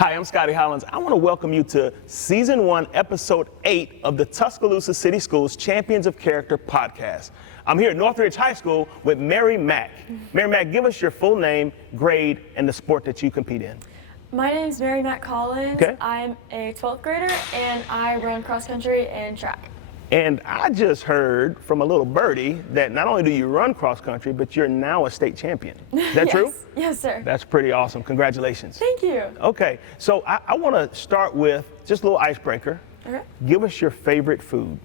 Hi, I'm Scotty Hollins. I want to welcome you to Season 1, Episode 8 of the Tuscaloosa City Schools Champions of Character podcast. I'm here at Northridge High School with Mary Mack. Mary Mack, give us your full name, grade, and the sport that you compete in. My name's Mary Mack Hollins. Okay. I'm a 12th grader and I run cross country and track. And I just heard from a little birdie that not only do you run cross country, but you're now a state champion. Is that Yes. true? Yes, sir. That's pretty awesome. Congratulations. Thank you. Okay, so I want to start with just a little icebreaker. Okay. Give us your favorite food.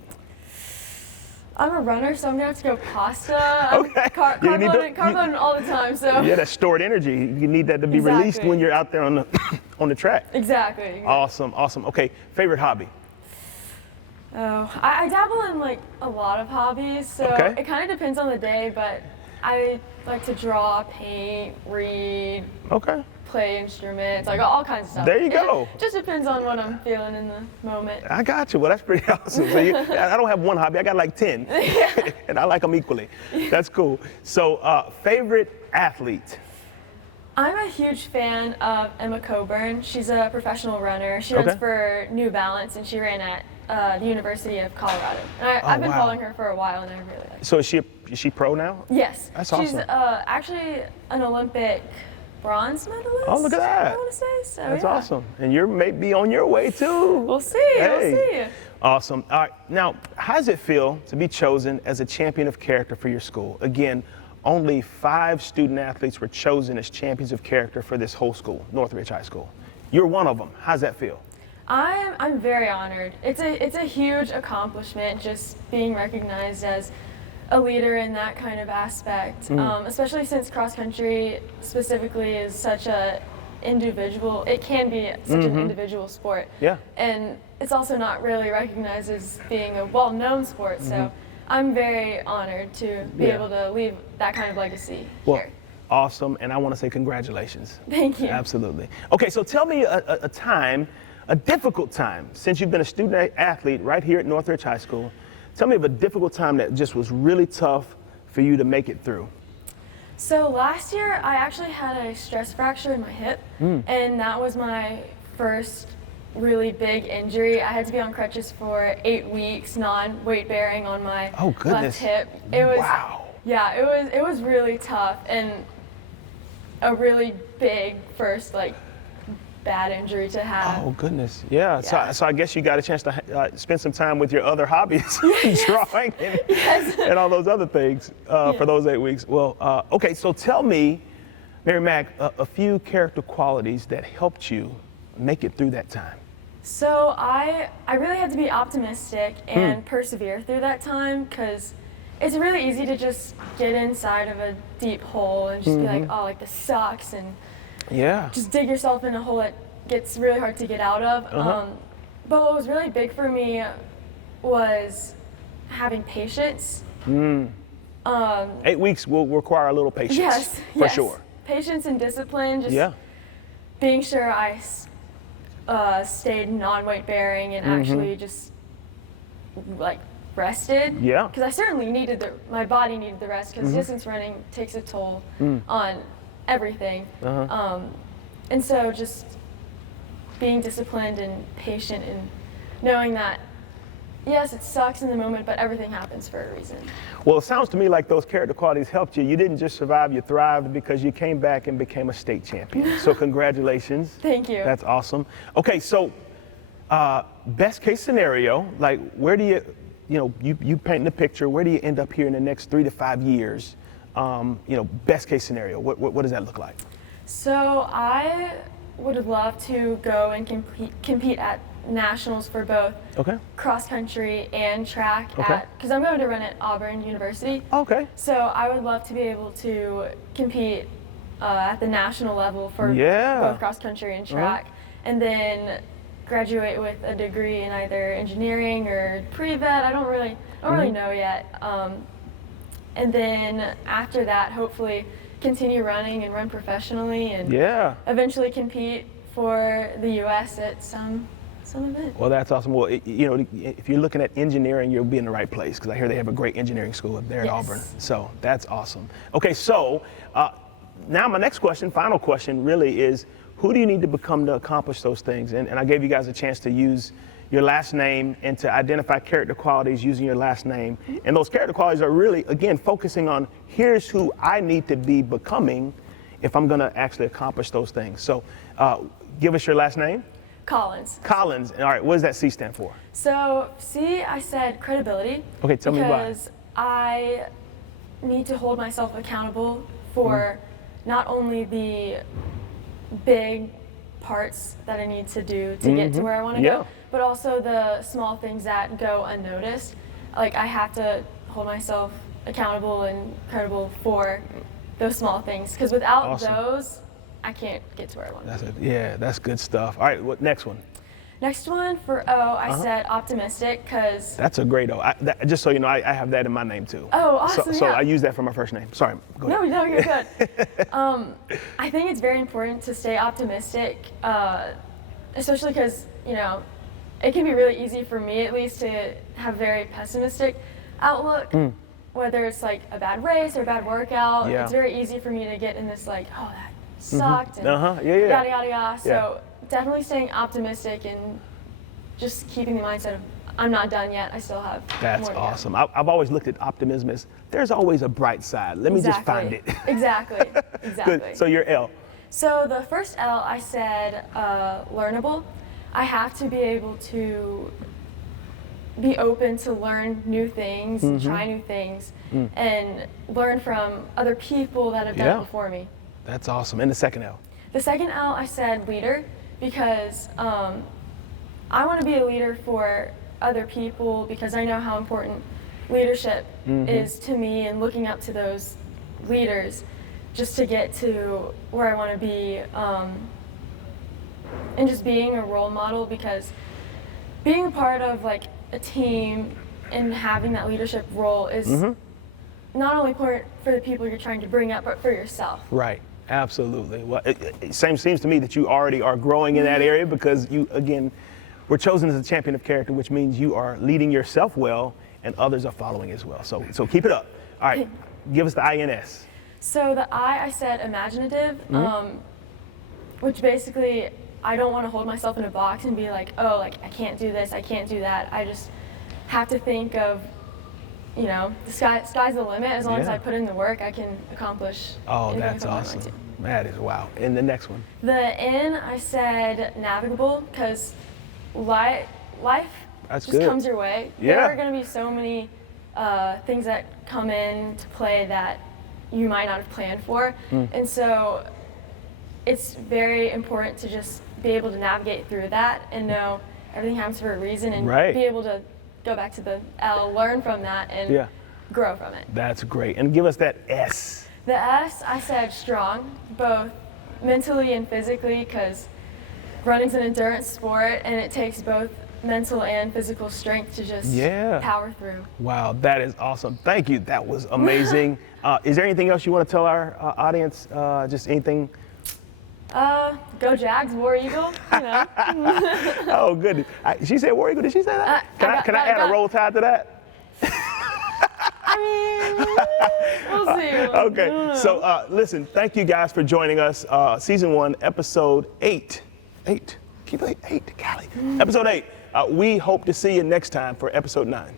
I'm a runner, so I'm gonna have to go pasta. Okay. Carb You need to- loading all the time, so. Yeah, that's stored energy. You need that to be released Exactly. when you're out there on the on the track. Exactly. Awesome, awesome. Okay, favorite hobby. Oh, I dabble in like a lot of hobbies, so Okay. it kind of depends on the day, but I like to draw, paint, read, Okay. play instruments, like all kinds of stuff. There you go. It just depends on what I'm feeling in the moment. I got you. Well, that's pretty awesome. So I don't have one hobby. I got like 10, and I like them equally. That's cool. So, favorite athlete. I'm a huge fan of Emma Coburn. She's a professional runner. She runs Okay. for New Balance, and she ran at the University of Colorado. And I've been wow. following her for a while, and I really like her. So is she pro now? Yes. That's She's awesome. actually an Olympic bronze medalist. Oh, look at that. I want to say so. That's yeah. awesome. And you're maybe on your way too. We'll see. Hey. We'll see. Awesome. All right. Now, how does it feel to be chosen as a champion of character for your school? Again, only 5 student athletes were chosen as champions of character for this whole school, Northridge High School. You're one of them. How's that feel? I'm very honored. It's a huge accomplishment just being recognized as a leader in that kind of aspect, especially since cross country specifically is such a individual. It can be such an individual sport. Yeah. And it's also not really recognized as being a well-known sport. So I'm very honored to be Yeah. able to leave that kind of legacy Well, here. awesome. And I want to say congratulations. Thank you. Absolutely. Okay, so tell me a time, a difficult time, since you've been a student athlete right here at Northridge High School. Tell me of a difficult time that just was really tough for you to make it through. So last year, I actually had a stress fracture in my hip, and that was my first really big injury. I had to be on crutches for 8 weeks, non-weight bearing on my Oh, goodness. left hip. It was, Wow. yeah, it was really tough and a really big first bad injury to have. Oh, goodness. Yeah. Yeah. So I guess you got a chance to spend some time with your other hobbies, drawing and all those other things for those 8 weeks. Well, okay, so tell me, Mary Mack, a few character qualities that helped you make it through that time. So I really had to be optimistic and persevere through that time, because it's really easy to just get inside of a deep hole and just be like, oh, like this sucks, and Yeah. just dig yourself in a hole that gets really hard to get out of. But what was really big for me was having patience. 8 weeks will require a little patience. Yes, For yes. sure. Patience and discipline, just Yeah. being sure I stayed non-weight bearing and actually just rested. Yeah. Because I certainly needed my body needed the rest, because distance running takes a toll on everything. And so just being disciplined and patient and knowing that, yes, it sucks in the moment, but everything happens for a reason. Well, it sounds to me like those character qualities helped you. You didn't just survive, you thrived because you came back and became a state champion. So congratulations. Thank you. That's awesome. Okay, so best case scenario, like where do you paint the picture, where do you end up here in the next 3 to 5 years? Best case scenario, what does that look like? So I would love to go and compete at nationals for both Okay. cross country and track, Okay. because I'm going to run at Auburn University. Okay. So I would love to be able to compete at the national level for Yeah. both cross country and track, and then graduate with a degree in either engineering or pre-vet. I don't really know yet. And then after that, hopefully continue running and run professionally, and Yeah. eventually compete for the U.S. at some event. Well, that's awesome. Well, if you're looking at engineering, you'll be in the right place, because I hear they have a great engineering school up there at Yes. Auburn. So that's awesome. Okay, so now my next question, final question, really is, Who do you need to become to accomplish those things? And I gave you guys a chance to use your last name and to identify character qualities using your last name. And those character qualities are really, again, focusing on here's who I need to be becoming if I'm going to actually accomplish those things. So give us your last name. Collins. Collins. All right, what does that C stand for? So C, I said credibility. Okay, tell me why. Because I need to hold myself accountable for not only the big parts that I need to do to get to where I want to go, but also the small things that go unnoticed. Like I have to hold myself accountable and credible for those small things, because without those, I can't get to where I want to be. Yeah, that's good stuff. All right, what next one? Next one for O, I said optimistic, because... That's a great O. Just so you know, I have that in my name too. Oh, awesome, So yeah. I use that for my first name. Sorry, go ahead. No, you're good. I think it's very important to stay optimistic, especially because, you know, it can be really easy for me at least to have very pessimistic outlook, whether it's like a bad race or a bad workout. Yeah. It's very easy for me to get in this like, oh, that sucked, and yada, yada, yada. So definitely staying optimistic and just keeping the mindset of, I'm not done yet, I still have That's more to awesome. go. I've always looked at optimism as there's always a bright side. Let me just find it. Exactly. Good. So your L. So the first L, I said learnable. I have to be able to be open to learn new things and try new things and learn from other people that have done it before me. That's awesome. And the second L. The second L, I said leader, because I want to be a leader for other people, because I know how important leadership is to me, and looking up to those leaders just to get to where I want to be, and just being a role model, because being a part of like a team and having that leadership role is not only important for the people you're trying to bring up, but for yourself. Right. Absolutely. Well, it seems to me that you already are growing in that area, because you, again, were chosen as a champion of character, which means you are leading yourself well and others are following as well. So keep it up. All right, give us the INS. So the I said imaginative, which basically I don't want to hold myself in a box and be like, oh, like I can't do this, I can't do that. I just have to think of, you know, the sky's the limit. As long as I put in the work, I can accomplish. Oh, that's awesome. That is wow. And the next one? The N, I said navigable, because life just comes your way. There are going to be so many things that come into play that you might not have planned for. And so it's very important to just be able to navigate through that and know everything happens for a reason, and be able to go back to the L, learn from that, and grow from it. That's great. And give us that S. The S, I said strong, both mentally and physically, because running's an endurance sport, and it takes both mental and physical strength to just power through. Wow, that is awesome. Thank you. That was amazing. Is there anything else you want to tell our audience? Just anything? Go Jags, War Eagle, you know. Oh, goodness. She said War Eagle. Did she say that? Can I add a roll tide to that? I mean, we'll see. Okay. So, listen, thank you guys for joining us. Season 1, episode 8. 8. Keep it 8, Callie. Episode 8. We hope to see you next time for episode 9.